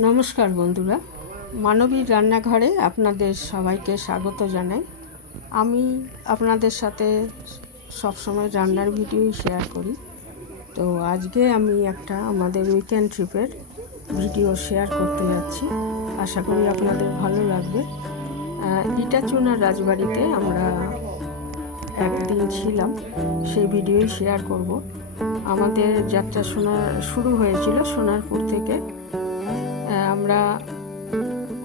নমস্কার বন্ধুরা, মানবীর রান্নাঘরে আপনাদের সবাইকে স্বাগত জানাই। আমি আপনাদের সাথে সবসময় রান্নার ভিডিওই শেয়ার করি। তো আজকে আমি একটা আমাদের উইকেন্ড ট্রিপের ভিডিও শেয়ার করতে যাচ্ছি। আশা করি আপনাদের ভালো লাগবে। ইটাচুনা রাজবাড়িতে আমরা একদিন ছিলাম, সেই ভিডিওই শেয়ার করব। আমাদের যাত্রা শুরু হয়েছিল সোনারপুর থেকে। আমরা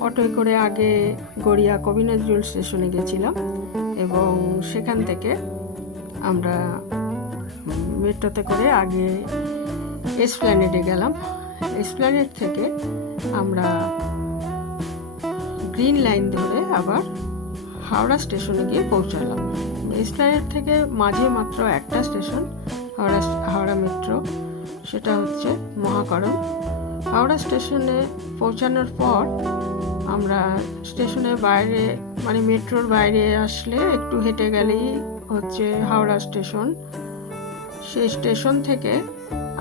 অটোয় করে আগে গড়িয়া কবি নজরুল স্টেশনে গেছিলাম এবং সেখান থেকে আমরা মেট্রোতে করে আগে এসপ্ল্যানেডে গেলাম। এসপ্ল্যানেড থেকে আমরা গ্রিন লাইন ধরে আবার হাওড়া স্টেশনে গিয়ে পৌঁছালাম। এসপ্ল্যানেড থেকে মাঝে মাত্র একটা স্টেশন হাওড়া মেট্রো, সেটা হচ্ছে মহাকরণ। হাওড়া স্টেশনে পৌঁছানোর পর আমরা স্টেশনের বাইরে, মানে মেট্রোর বাইরে আসলে একটু হেঁটে গেলেই হচ্ছে হাওড়া স্টেশন। সেই স্টেশন থেকে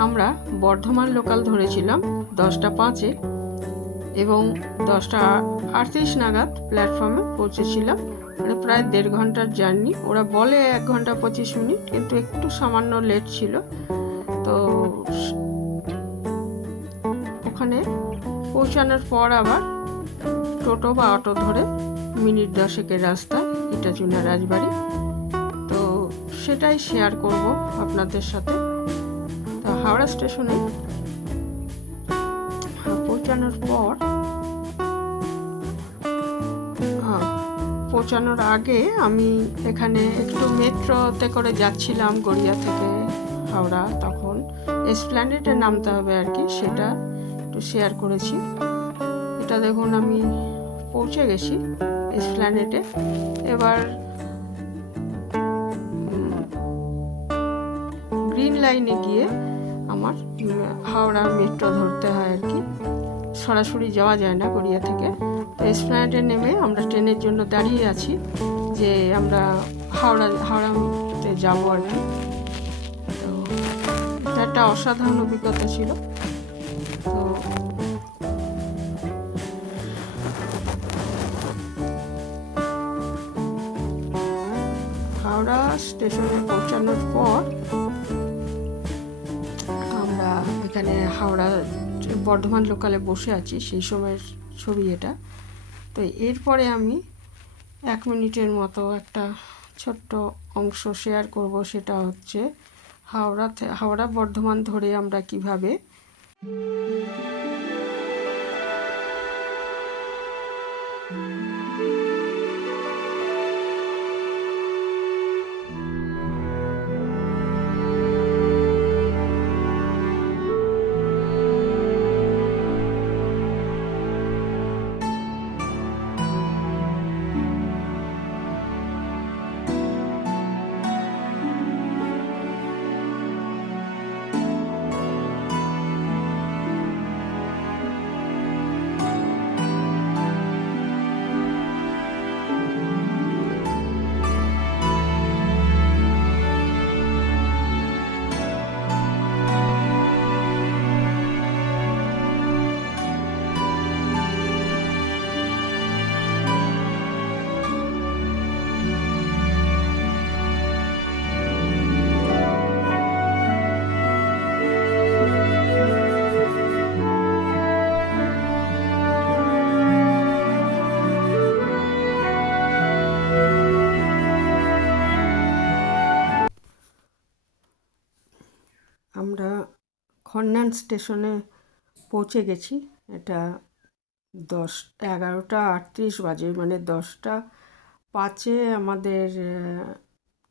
আমরা বর্ধমান লোকাল ধরেছিলাম 10:05 এবং 10:38 নাগাদ প্ল্যাটফর্মে পৌঁছেছিলাম। মানে প্রায় 1.5 ঘন্টার জার্নি। ওরা বলে 1 ঘন্টা 25 মিনিট, কিন্তু একটু সামান্য লেট ছিল। তো ওখানে পৌঁছানোর পর আবার টোটো বা অটো ধরে মিনিট 10-এর রাস্তা ইটাচুনা রাজবাড়ি। তো সেটাই শেয়ার করব আপনাদের সাথে। তো হাওড়া স্টেশনে পৌঁছানোর আগে আমি এখানে একটু মেট্রোতে করে যাচ্ছিলাম গড়িয়া থেকে হাওড়া। তখন এসপ্ল্যানেডে নামতে হবে আর কি, সেটা একটু শেয়ার করেছি। এটা দেখুন, আমি পৌঁছে গেছি এসপ্ল্যানেডে। এবার গ্রিন লাইনে গিয়ে আমার হাওড়া মেট্রো ধরতে হয় আর কি, সরাসরি যাওয়া যায় না গড়িয়া থেকে। তো এসপ্ল্যানেডে নেমে আমরা ট্রেনের জন্য দাঁড়িয়ে আছি যে আমরা হাওড়াতে যাবো আর কি। তো এটা একটা অসাধারণ অভিজ্ঞতা ছিল। তো হাওড়া স্টেশনে পৌঁছানোর পর আমরা এখানে হাওড়া বর্ধমান লোকালে বসে আছি, সেই সময়ের ছবি এটা। তো এরপরে আমি 1 মিনিটের মতো একটা ছোট্ট অংশ শেয়ার করব। সেটা হচ্ছে হাওড়া বর্ধমান ধরে আমরা কিভাবে আমরা খন্নান স্টেশনে পৌঁছে গেছি। এটা 11:38 বাজে, মানে 10:05 আমাদের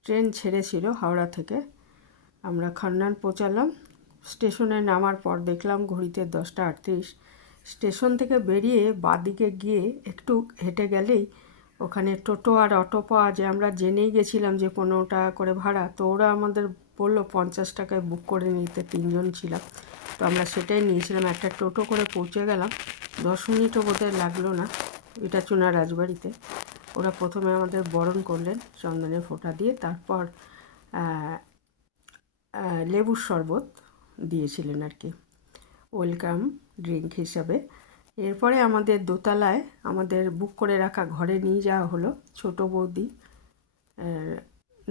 ট্রেন ছেড়েছিল হাওড়া থেকে। আমরা খন্নান পৌঁছালাম। স্টেশনে নামার পর দেখলাম ঘড়িতে 10:38। স্টেশন থেকে বেরিয়ে বাঁদিকে গিয়ে একটু হেঁটে গেলেই ওখানে টোটো আর অটো পাওয়া যায়। আমরা জেনেই গেছিলাম যে 15 টাকা করে ভাড়া। তো ওরা আমাদের বললো 50 টাকায় বুক করে নিতে, 3 জন ছিলাম। তো আমরা সেটাই নিয়েছিলাম। একটা টোটো করে পৌঁছে গেলাম। 10 মিনিটও বোধহয় লাগলো না ইটাচুনা রাজবাড়িতে। ওরা প্রথমে আমাদের বরণ করলেন চন্দনের ফোঁটা দিয়ে, তারপর লেবুর শরবত দিয়েছিলেন আর কি, ওয়েলকাম ড্রিঙ্ক হিসাবে। এরপরে আমাদের দোতলায় আমাদের বুক করে রাখা ঘরে নিয়ে যাওয়া হলো, ছোট বৌদি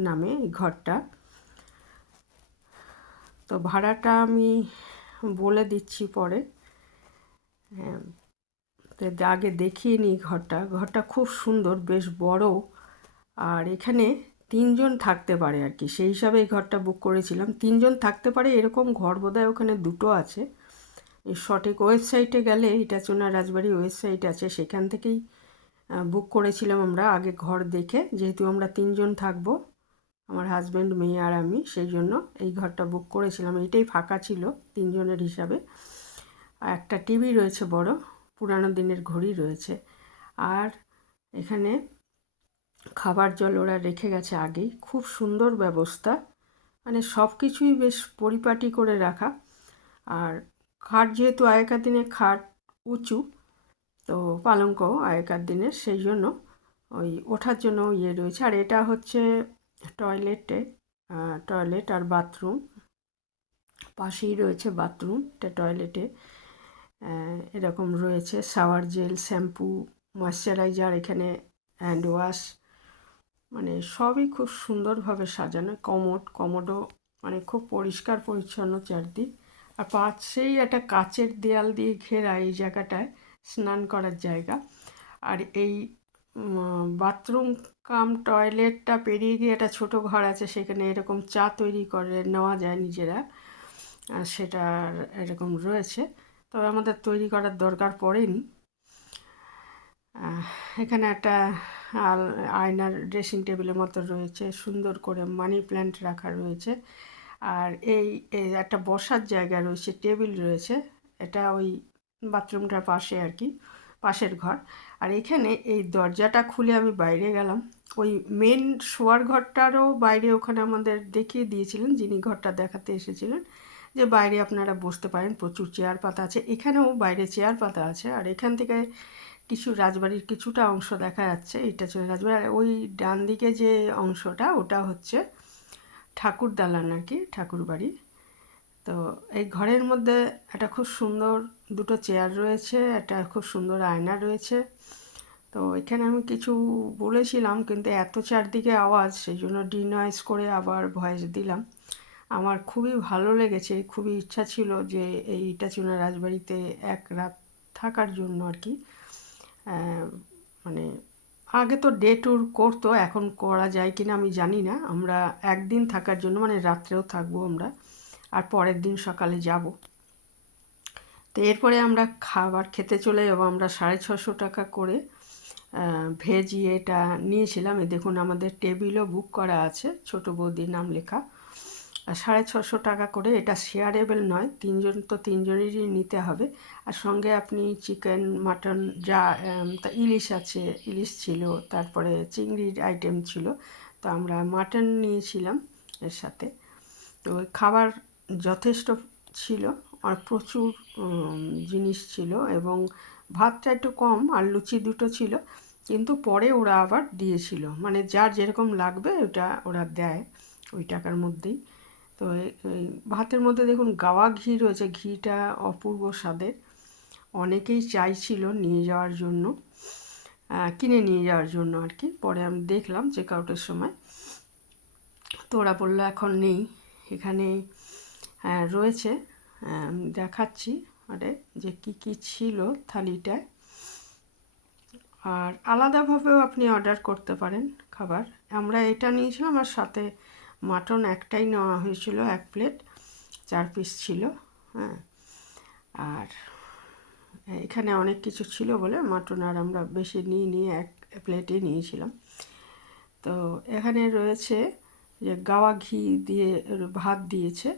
নামে এই ঘরটা। তো ভাড়াটা আমি বলে দিচ্ছি পরে। তো আগে দেখিয়ে নিই ঘরটা খুব সুন্দর, বেশ বড়। আর এখানে 3 জন থাকতে পারে আর কি, সেই হিসাবে এই ঘরটা বুক করেছিলাম। 3 জন থাকতে পারে এরকম ঘর বোধহয় ওখানে 2টো আছে। এই সঠিক ওয়েবসাইটে গেলে, ইটাচোনা রাজবাড়ি ওয়েবসাইট আছে, সেখান থেকেই বুক করেছিলাম আমরা আগে ঘর দেখে। যেহেতু আমরা 3 জন থাকবো, আমার হাজব্যান্ড, মেয়ে আর আমি, সেই জন্য এই ঘরটা বুক করেছিলাম। এইটাই ফাঁকা ছিল 3 জনের হিসাবে। আর একটা টিভি রয়েছে বড়, পুরানো দিনের ঘড়ি রয়েছে। আর এখানে খাবার জল ওরা রেখে গেছে আগেই, খুব সুন্দর ব্যবস্থা, মানে সব কিছুই বেশ পরিপাটি করে রাখা। আর খাট, যেহেতু আগেকার দিনের খাট উঁচু, তো পালঙ্ক আগেকার দিনের, সেই জন্য ওই ওঠার জন্য ইয়ে রয়েছে। আর এটা হচ্ছে টয়লেট আর বাথরুম, পাশেই রয়েছে বাথরুম, এটা টয়লেটে এরকম রয়েছে শাওয়ার জেল, শ্যাম্পু, ময়শ্চারাইজার, এখানে হ্যান্ড ওয়াশ, মানে সবই খুব সুন্দরভাবে সাজানো। কমোডও মানে খুব পরিষ্কার পরিচ্ছন্ন চারদিক। আর পাশেই একটা কাচের দেয়াল দিয়ে ঘেরা এই জায়গাটায় স্নান করার জায়গা। আর এই বাথরুম কাম টয়লেটটা পেরিয়ে গিয়ে একটা ছোটো ঘর আছে, সেখানে এরকম চা তৈরি করে নেওয়া যায় নিজেরা, সেটা এরকম রয়েছে। তবে আমাদের তৈরি করার দরকার পড়েনি। এখানে একটা আয়নার ড্রেসিং টেবিলের মতো রয়েছে, সুন্দর করে মানি প্ল্যান্ট রাখা রয়েছে। আর এই একটা বসার জায়গা রয়েছে, টেবিল রয়েছে, এটা ওই বাথরুমটার পাশে আর কি, পাশের ঘর। আর এখানে এই দরজাটা খুলে আমি বাইরে গেলাম, ওই মেন শোয়ার ঘরটারও বাইরে ওখানে আমাদের দেখিয়ে দিয়েছিলেন যিনি ঘরটা দেখাতে এসেছিলেন, যে বাইরে আপনারা বসতে পারেন, প্রচুর চেয়ার পাতা আছে। এখানেও বাইরে চেয়ার পাতা আছে। আর এখান থেকে কিছু রাজবাড়ির কিছুটা অংশ দেখা যাচ্ছে, এটা ছিল রাজবাড়ি। আর ওই ডান দিকে যে অংশটা, ওটা হচ্ছে ঠাকুর দালান আর কি, ঠাকুর বাড়ি। তো এই ঘরের মধ্যে একটা খুব সুন্দর 2টো চেয়ার রয়েছে, একটা খুব সুন্দর আয়না রয়েছে। তো এখানে আমি কিছু বলেছিলাম, কিন্তু এত চারদিকে আওয়াজ, সেই জন্য ডিনয়েজ করে আবার ভয়েস দিলাম। আমার খুবই ভালো লেগেছে, খুবই ইচ্ছা ছিল যে এই ইটাচোনা রাজবাড়িতে এক রাত থাকার জন্য আর কি। মানে আগে তো ডে ট্যুর করতো, এখন করা যায় কিনা আমি জানি না। আমরা একদিন থাকার জন্য, মানে রাত্রেও থাকবো আমরা, আর পরের দিন সকালে যাব। তো এরপরে আমরা খাবার খেতে চলে যাবো। আমরা 650 টাকা করে ভেজ এটা নিয়েছিলাম। এই দেখুন আমাদের টেবিলও বুক করা আছে, ছোটো বৌদির নাম লেখা। আর 650 টাকা করে, এটা শেয়ারেবল নয়, 3 জন তো 3 জনেরই নিতে হবে। আর সঙ্গে আপনি চিকেন, মাটন, যা তা ইলিশ আছে, ইলিশ ছিল, তারপরে চিংড়ির আইটেম ছিল। তো আমরা মাটন নিয়েছিলাম এর সাথে। তো খাবার যথেষ্ট ছিল, আর প্রচুর জিনিস ছিল, এবং ভাতটা একটু কম, আর লুচি 2টো ছিল, কিন্তু পরে ওরা আবার দিয়েছিল, মানে যার যেরকম লাগবে ওটা ওরা দেয় ওই টাকার মধ্যেই। তো এই ভাতের মধ্যে দেখুন গাওয়া ঘি রয়েছে, ঘিটা অপূর্ব স্বাদের। অনেকেই চাইছিল নিয়ে যাওয়ার জন্য, কিনে নিয়ে যাওয়ার জন্য আর কি। পরে আমি দেখলাম চেক আউটের সময়, তো ওরা বললো এখন নেই। এখানে রয়েছে, দেখাচ্ছি আরে যে কি কি ছিল থালিটায়। আর আলাদাভাবেও আপনি অর্ডার করতে পারেন খাবার। আমরা এটা নিয়েছিলাম, আর সাথে মাটন একটাই নেওয়া হয়েছিল, 1 প্লেট, 4 পিস ছিল। হ্যাঁ, আর এখানে অনেক কিছু ছিল বলে মাটন আর আমরা বেশি নিয়ে 1 প্লেটই নিয়েছিলাম। তো এখানে রয়েছে যে গাওয়া ঘি দিয়ে ভাত দিয়েছে,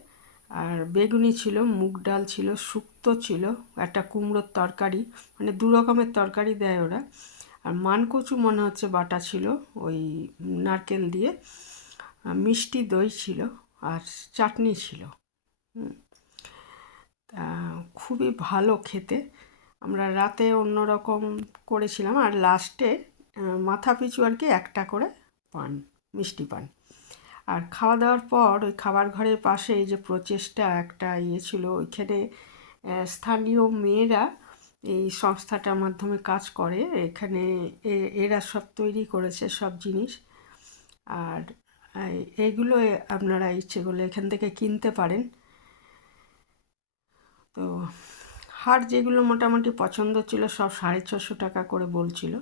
আর বেগুনি ছিল, মুগ ডাল ছিল, শুক্তো ছিল, একটা কুমড়োর তরকারি, মানে 2 রকমের তরকারি দেয় ওরা। আর মানকচু মনে হচ্ছে বাটা ছিল ওই নারকেল দিয়ে, মিষ্টি দই ছিল, আর চাটনি ছিল। তা খুবই ভালো খেতে। আমরা রাতে অন্যরকম করেছিলাম, আর লাস্টে মাথা পিছু আর কি একটা করে পান, মিষ্টি পান। আর খাওয়া দাওয়ার পর ওই খাবার ঘরের পাশে এই যে প্রচেষ্টা একটা ইয়ে ছিল, ওইখানে স্থানীয় মেয়েরা এই সংস্থাটার মাধ্যমে কাজ করে। এখানে এরা সব তৈরি করেছে সব জিনিস। আর এইগুলো আপনারা ইচ্ছে করলে এখান থেকে কিনতে পারেন। তো হার যেগুলো মোটামুটি পছন্দ ছিল সব 650 টাকা করে বলছিল।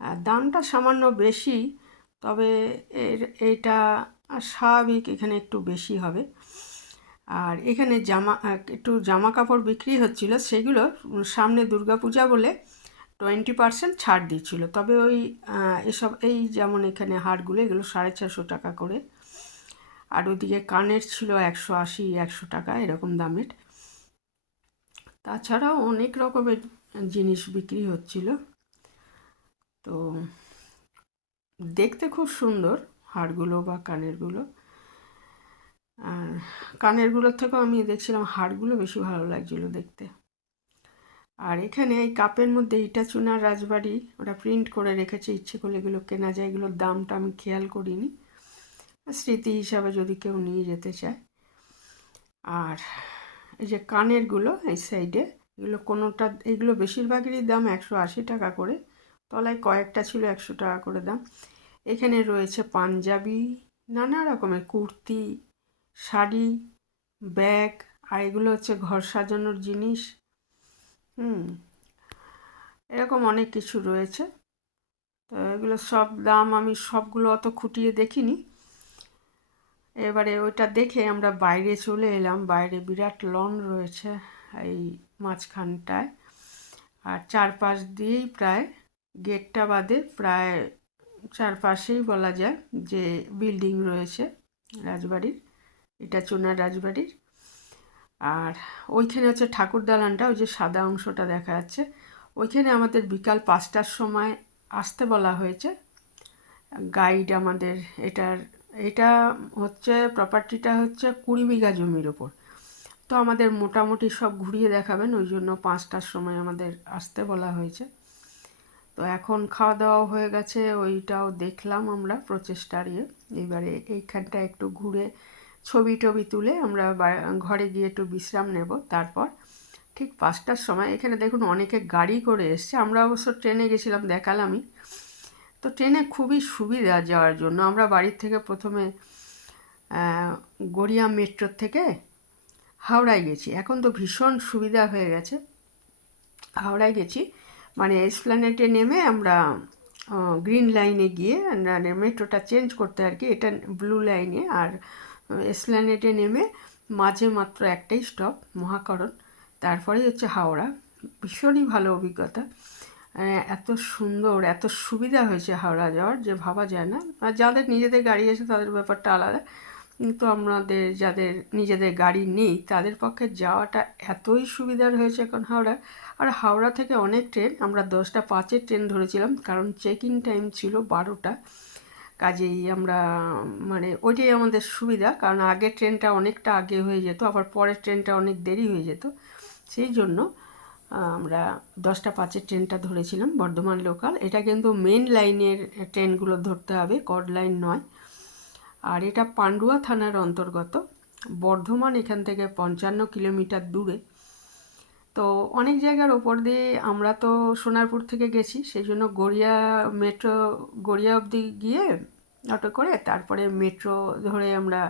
আর দামটা সামান্য বেশি, তবে এটা স্বাভাবিক, এখানে একটু বেশি হবে। আর এখানে একটু জামা কাপড় বিক্রি হচ্ছিল, সেগুলো সামনে দুর্গাপূজা বলে 20% ছাড় দিচ্ছিল। তবে ওই এসব এই যেমন এখানে হারগুলো এগুলো 450 টাকা করে। আর ওদিকে কানের ছিল 180 100 টাকা এরকম দামের। তাছাড়াও অনেক রকমের জিনিস বিক্রি হচ্ছিল। তো দেখতে খুব সুন্দর হারগুলো বা কানেরগুলো। আর কানেরগুলোর থেকেও আমি দেখছিলাম হারগুলো বেশি ভালো লাগছিল দেখতে। আর এখানে এই কাপের মধ্যে ইটা চুনার রাজবাড়ি ওরা প্রিন্ট করে রেখেছে, ইচ্ছে করলে এগুলো কেনা যায়। এগুলোর দামটা আমি খেয়াল করিনি, স্মৃতি হিসাবে যদি কেউ নিয়ে যেতে চায়। আর এই যে কানেরগুলো এই সাইডে, এগুলো কোনোটা, এগুলো বেশিরভাগেরই দাম 180 টাকা করে, তলায় কয়েকটা ছিল 100 টাকা করে দাম। এখানে রয়েছে পাঞ্জাবি, নানা রকমের কুর্তি, শাড়ি, ব্যাগ, আর এগুলো হচ্ছে ঘর সাজানোর জিনিস। এরকম অনেক কিছু রয়েছে। তো এগুলো সব দাম আমি সবগুলো অত খুঁটিয়ে দেখিনি। এবারে ওইটা দেখে আমরা বাইরে চলে এলাম। বাইরে বিরাট লন রয়েছে এই মাঝখানটায়, আর চারপাশ দিয়েই প্রায় গেটটা বাদে প্রায় চারপাশেই বলা যায় যে বিল্ডিং রয়েছে রাজবাড়ির, এটা চুনার রাজবাড়ির। আর ওইখানে হচ্ছে ঠাকুর দালানটা, ওই যে সাদা অংশটা দেখা যাচ্ছে, ওইখানে আমাদের বিকাল 5টার সময় আসতে বলা হয়েছে। গাইড আমাদের এটা হচ্ছে প্রপার্টিটা হচ্ছে 20 বিঘা জমির ওপর। তো আমাদের মোটামুটি সব ঘুরিয়ে দেখাবেন, ওই জন্য 5টার সময় আমাদের আসতে বলা হয়েছে। তো এখন খাওয়া দাওয়া হয়ে গেছে, ওইটাও দেখলাম আমরা প্রচেষ্টার এবারে এইখানটা একটু ঘুরে ছবি টবি তুলে আমরা ঘরে গিয়ে একটু বিশ্রাম নেব। তারপর ঠিক 5টার সময় এখানে দেখুন অনেকে গাড়ি করে এসছে। আমরা অবশ্য ট্রেনে গেছিলাম, দেখালামই। তো ট্রেনে খুবই সুবিধা যাওয়ার জন্য। আমরা বাড়ির থেকে প্রথমে গড়িয়া মেট্রোর থেকে হাওড়ায় গেছি। এখন তো ভীষণ সুবিধা হয়ে গেছে। হাওড়ায় গেছি মানে এসপ্ল্যানেডে নেমে আমরা গ্রিন লাইনে গিয়ে মেট্রোটা চেঞ্জ করতে আর কি, এটা ব্লু লাইনে। আর এসপ্ল্যানেডে নেমে মাঝে মাত্র একটাই স্টপ মহাকরণ, তারপরেই হচ্ছে হাওড়া। ভীষণই ভালো অভিজ্ঞতা, এত সুন্দর, এত সুবিধা হয়েছে হাওড়া যাওয়ার যে ভাবা যায় না। আর যাদের নিজেদের গাড়ি আছে তাদের ব্যাপারটা আলাদা, কিন্তু আমাদের যাদের নিজেদের গাড়ি নেই তাদের পক্ষে যাওয়াটা এতই সুবিধার হয়েছে এখন হাওড়া। আর হাওড়া থেকে অনেক ট্রেন, আমরা 10টা 5-এর ট্রেন ধরেছিলাম, কারণ চেকিং টাইম ছিল 12টা। কাজেই আমরা মানে ওইটাই আমাদের সুবিধা, কারণ আগের ট্রেনটা অনেকটা আগে হয়ে যেত, আবার পরের ট্রেনটা অনেক দেরি হয়ে যেত। সেই জন্য আমরা 10টা 5-এর ট্রেনটা ধরেছিলাম, বর্ধমান লোকাল। এটা কিন্তু মেন লাইনের ট্রেনগুলো ধরতে হবে, কর্ড লাইন নয়। আর এটা পান্ডুয়া থানার অন্তর্গত, বর্ধমান এখান থেকে 55 কিলোমিটার দূরে। তো অনেক জায়গার ওপর দিয়ে, আমরা তো সোনারপুর থেকে গেছি, সেই জন্য গড়িয়া মেট্রো, গড়িয়া অবধি গিয়ে অটো করে তারপরে মেট্রো ধরে আমরা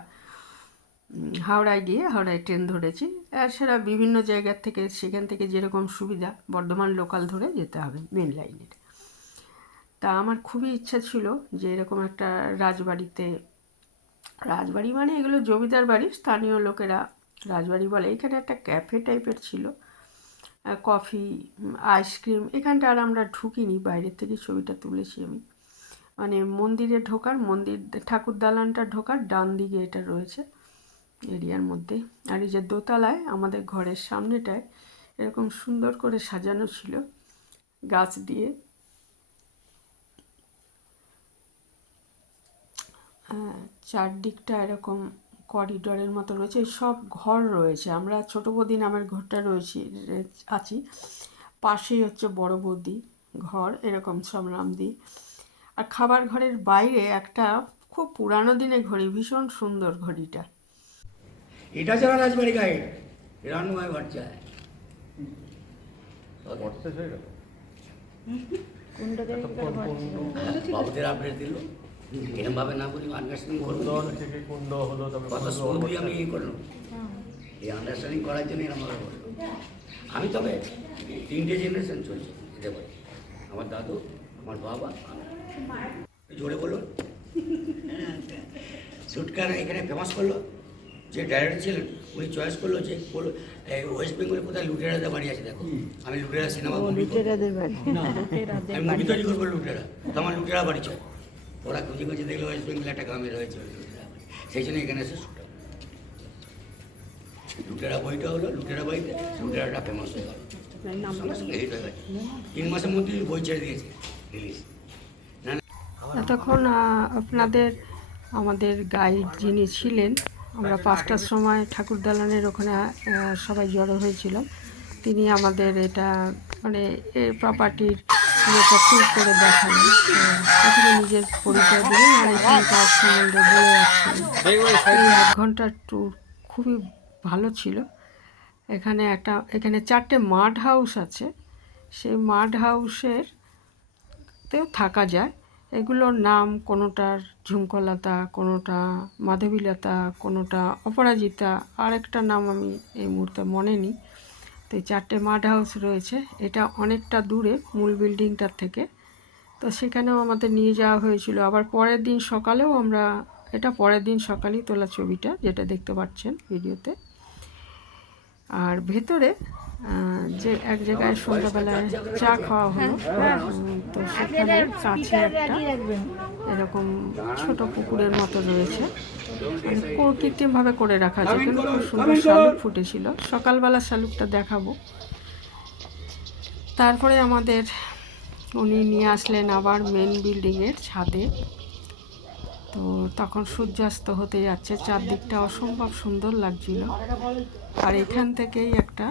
হাওড়ায় গিয়ে হাওড়ায় ট্রেন ধরেছি। আর সেটা বিভিন্ন জায়গার থেকে, সেখান থেকে যেরকম সুবিধা বর্ধমান লোকাল ধরে যেতে হবে মেন লাইনের। তা আমার খুবই ইচ্ছা ছিল যে এরকম একটা রাজবাড়িতে, রাজবাড়ি মানে এগুলো জমিদার বাড়ি, স্থানীয় লোকেরা রাজবাড়ি বলে। এখানে একটা ক্যাফে টাইপের ছিল, কফি, আইসক্রিম। এখানটা আর আমরা ঢুকিনি, বাইরের থেকে ছবিটা তুলেছি আমি। মানে মন্দিরে ঢোকার, মন্দির ঠাকুর দালানটা ঢোকার ডান দিকে এটা রয়েছে এরিয়ার মধ্যে। আর এই যে দোতলায় আমাদের ঘরের সামনেটায় এরকম সুন্দর করে সাজানো ছিল গাছ দিয়ে। চারদিকটা এরকম করিডরের মতো রয়েছে, সব ঘর রয়েছে। আমরা ছোটো বৌদি নামের ঘরটা আছি, পাশেই হচ্ছে বড় বৌদি ঘর, এরকম সব নাম দিই। আর খাবার ঘরের বাইরে একটা খুব পুরানো দিনের ঘড়ি, ভীষণ সুন্দর ঘড়িটা। এটা যারা রাজবাড়ি গাইড রানুমায় ভট্টাচার্য, পড়তে হয়ে গেল বাবুদের আপডেট দিল এরকম ভাবে না বলি আন্ডারস্ট্যান্ডিং করলো থেকে কুণ্ড হলো কত স্মুথলি আমি ই করলাম এই আন্ডারস্ট্যান্ডিং করার জন্য এরকম ভাবে বললো আমি তবে 3টে জেনারেশন চলছে যেতে পারি আমার দাদু আমার বাবা আমি জোরে বলুন শুটকার এখানে ফেমাস করলো যে ডাইরেক্টর ছিলেন উনি চয়েস করলো যে ওয়েস্ট বেঙ্গলে কোথায় লুটেরাদের বাড়ি আছে দেখো আমি লুটেরা সিনেমা মুভি আমি মুভি তৈরি করবো লুটেরা তো আমার লুটেরা বাড়ি চাই ওরা খুঁজে খুঁজে দেখলো ওয়েস্ট বেঙ্গলে একটা গ্রামে রয়েছে লুটেরা বাড়ি সেই জন্য এখানে এসে শুট লুটেরা বইটা হলো লুটেরা বাড়িতে লুটেরাটা ফেমাস হয়ে গেল সঙ্গে সঙ্গে হিট হয়ে গেছে 3 মাসের মধ্যে বই ছেড়ে দিয়েছে রিলিজ এতক্ষণ আপনাদের আমাদের গাইড যিনি ছিলেন আমরা 5টার সময় ঠাকুর দালানের ওখানে সবাই জড়ো হয়েছিলাম তিনি আমাদের এটা মানে এই প্রপার্টির ফিল করে দেখালেন প্রথমে নিজের পরিচয় দিলেন আর এখানকার সম্বন্ধে বলে যাচ্ছেন এই 1 ঘন্টার ট্যুর খুবই ভালো ছিল এখানে 4টে মাড হাউস আছে সেই মাড হাউসের তেও থাকা যায় এগুলোর নাম কোনোটার ঝুমকলতা কোনোটা মাধবীলতা কোনোটা অপরাজিতা আর একটা নাম আমি এই মুহূর্তে মনে নেই তো এই 4টে মাড হাউস রয়েছে এটা অনেকটা দূরে মূল বিল্ডিংটার থেকে তো সেখানেও আমাদের নিয়ে যাওয়া হয়েছিল আবার পরের দিন সকালেও আমরা এটা পরের দিন সকালেই তোলা ছবিটা যেটা দেখতে পাচ্ছেন ভিডিওতে আর ভেতরে যে এক জায়গায় সন্ধ্যাবেলায় চা খাওয়া হলো তো সেখানে কাছে একটা এরকম ছোট পুকুরের মতো রয়েছে মানে কৃত্রিমভাবে করে রাখা আছে কিন্তু খুব সুন্দর শালুক ফুটেছিল সকালবেলা শালুকটা দেখাবো তারপরে আমাদের উনি নিয়ে আসলেন আবার মেন বিল্ডিংয়ের ছাদে তো তখন সূর্যাস্ত হতে যাচ্ছে চারদিকটা অসম্ভব সুন্দর লাগছিল আর এখান থেকেই একটা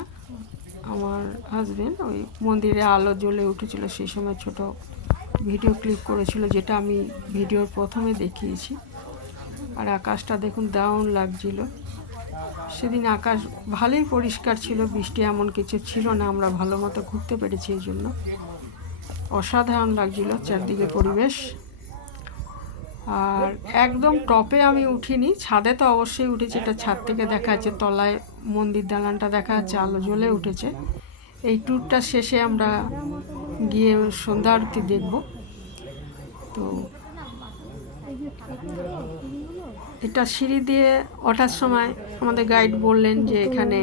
আমার হাজবেন্ড ওই মন্দিরে আলো জ্বলে উঠেছিল সেই সময় ছোট ভিডিও ক্লিপ করেছিল যেটা আমি ভিডিওর প্রথমে দেখিয়েছি আর আকাশটা দেখুন দারুণ লাগছিল সেদিন আকাশ ভালোই পরিষ্কার ছিল বৃষ্টি এমন কিছু ছিল না আমরা ভালো মতো ঘুরতে পেরেছি এই জন্য অসাধারণ লাগছিল চারদিকে পরিবেশ আর একদম টপে আমি উঠিনি ছাদে তো অবশ্যই উঠেছি এটা ছাদ থেকে দেখা যাচ্ছে তলায় মন্দির দালানটা দেখা যাচ্ছে আলো জ্বলে উঠেছে এই ট্যুরটা শেষে আমরা গিয়ে সন্ধ্যা আরতি দেখব তো এটা সিঁড়ি দিয়ে ওঠার সময় আমাদের গাইড বললেন যে এখানে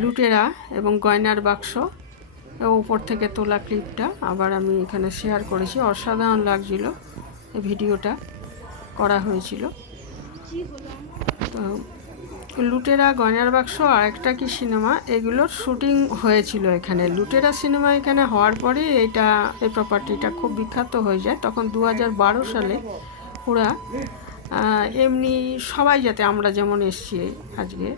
লুটেরা এবং গয়নার বাক্স উপর থেকে তোলা ক্লিপটা আবার আমি এখানে শেয়ার করেছি অসাধারণ লাগছিল এই ভিডিওটা করা হয়েছিল তো লুটেরা গয়নার বাক্স আর একটা কি সিনেমা এগুলোর শুটিং হয়েছিল এখানে লুটেরা সিনেমা এখানে হওয়ার পরে এই প্রপার্টিটা খুব বিখ্যাত হয়ে যায় তখন 2012 সালে ওরা এমনি সবাই যাতে আমরা যেমন এসছি আজকে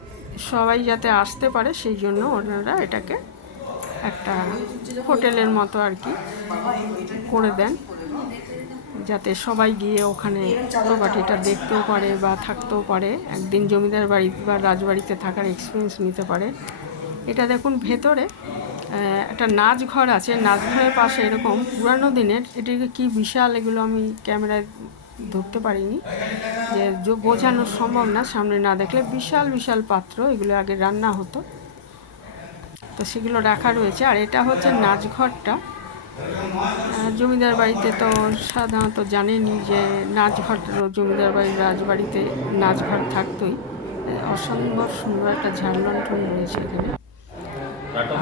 সবাই যাতে আসতে পারে সেই জন্য ওনারা এটাকে একটা হোটেলের মতো আর কি করে দেন যাতে সবাই গিয়ে ওখানে প্রপার্টিটা দেখতেও পারে বা থাকতেও পারে একদিন জমিদার বাড়ি বা রাজবাড়িতে থাকার এক্সপিরিয়েন্স নিতে পারে এটা দেখুন ভেতরে একটা নাচঘর আছে নাচঘরের পাশে এরকম পুরানো দিনের এটিকে কি বিশাল এগুলো আমি ক্যামেরায় ধরতে পারিনি যে বোঝানো সম্ভব না সামনে না দেখলে বিশাল বিশাল পাত্র এগুলো আগে রান্না হতো তো সেগুলো রাখা রয়েছে আর এটা হচ্ছে নাচঘরটা জমিদার বাড়িতে তো সাধারণত জানেনি যে নাচঘর জমিদার বাড়ির রাজবাড়িতে নাচঘর থাকতোই অসম্ভব সুন্দর একটা ঝাড়লণ্ঠন রয়েছে এখানে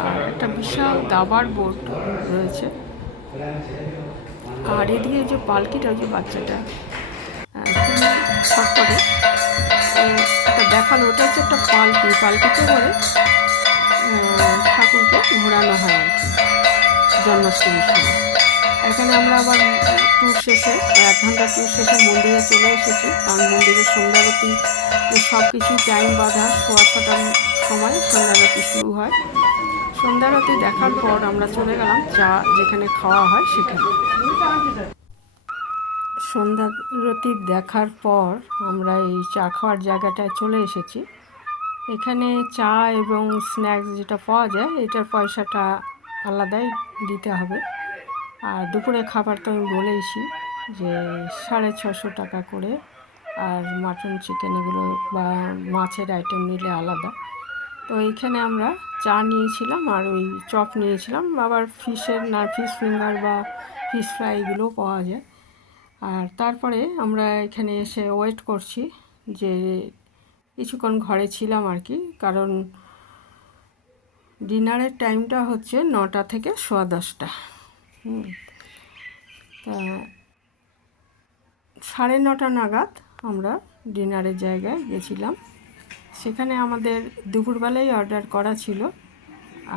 আর একটা বিশাল দাবার বোর্ড রয়েছে আর এদিকে যে পালকিটা যে বাচ্চাটা করে একটা দেখালো ওটা হচ্ছে একটা পালকিতে করে ঠাকুরকে ঘোরানো হয় আর কি জন্মাষ্টমীর সময় এখানে আমরা আবার ট্যুর শেষে 1 ঘন্টা ট্যুর শেষে মন্দিরে চলে এসেছি কারণ মন্দিরের সন্ধ্যারতি সব কিছুই টাইম বাঁধা 6:30টার সময় সন্ধ্যারতি শুরু হয় সন্ধ্যারতি দেখার পর আমরা চলে গেলাম চা যেখানে খাওয়া হয় সেখানে সন্ধ্যারতি দেখার পর আমরা এই চা খাওয়ার জায়গাটায় চলে এসেছি এখানে চা এবং স্ন্যাক্স যেটা পাওয়া যায় এটার পয়সাটা আলাদাই দিতে হবে। আর দুপুরে খাবার তো আমি বলেইছি যে 650 টাকা করে, আর মাটন চিকেন এগুলো বা মাছের আইটেম নিলে আলাদা। তো এইখানে আমরা চা নিয়েছিলাম আর ওই চপ নিয়েছিলাম, আবার ফিশ ফিঙ্গার বা ফিশ ফ্রাই এগুলোও পাওয়া যায়। আর তারপরে আমরা এখানে এসে ওয়েট করছি যে কিছুক্ষণ ঘরে ছিলাম আর কি, কারণ ডিনারের টাইমটা হচ্ছে 9টা থেকে 10:15। তা 9:30 নাগাদ আমরা ডিনারের জায়গায় গেছিলাম। সেখানে আমাদের দুপুরবেলায় অর্ডার করা ছিল।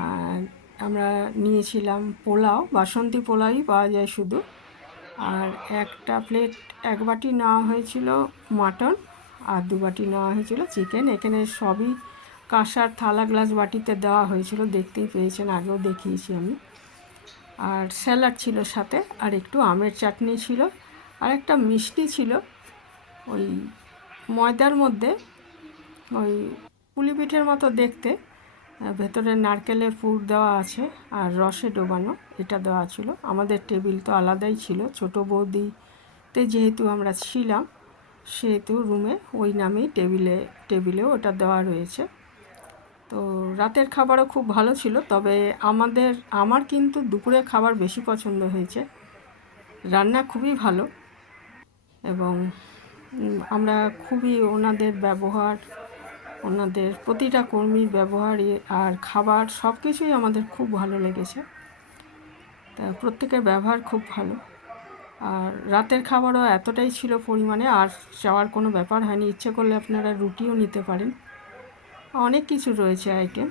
আর আমরা নিয়েছিলাম পোলাও, বাসন্তী পোলাওই পাওয়া যায় শুধু। আর একটা প্লেট 1 বাটি নেওয়া হয়েছিল মাটন, আর 2 বাটি নেওয়া হয়েছিল চিকেন। এখানে সবই কাঁসার থালা গ্লাস বাটিতে দেওয়া হয়েছিল, দেখতেই পেয়েছেন, আগেও দেখিয়েছি আমি। আর স্যালাড ছিল সাথে, আর একটু আমের চাটনি ছিল, আর একটা মিষ্টি ছিল ওই ময়দার মধ্যে, ওই পুলি পিঠের মতো দেখতে, ভেতরে নারকেলের পুর দেওয়া আছে আর রসে ডোবানো, এটা দেওয়া ছিল। আমাদের টেবিল তো আলাদাই ছিল, ছোটো বৌদিতে যেহেতু আমরা ছিলাম সেহেতু রুমে ওই নামেই টেবিলেও ওটা দেওয়া রয়েছে। তো রাতের খাবারও খুব ভালো ছিল, তবে আমার কিন্তু দুপুরের খাবার বেশি পছন্দ হয়েছে। রান্না খুবই ভালো, এবং আমরা খুবই ওনাদের প্রতিটা কর্মীর ব্যবহার আর খাবার সব কিছুই আমাদের খুব ভালো লেগেছে। তা প্রত্যেকের ব্যবহার খুব ভালো। আর রাতের খাবারও এতটাই ছিল পরিমাণে, আর চাওয়ার কোনো ব্যাপার হয়নি। ইচ্ছে করলে আপনারা রুটিও নিতে পারেন, অনেক কিছু রয়েছে আইটেম।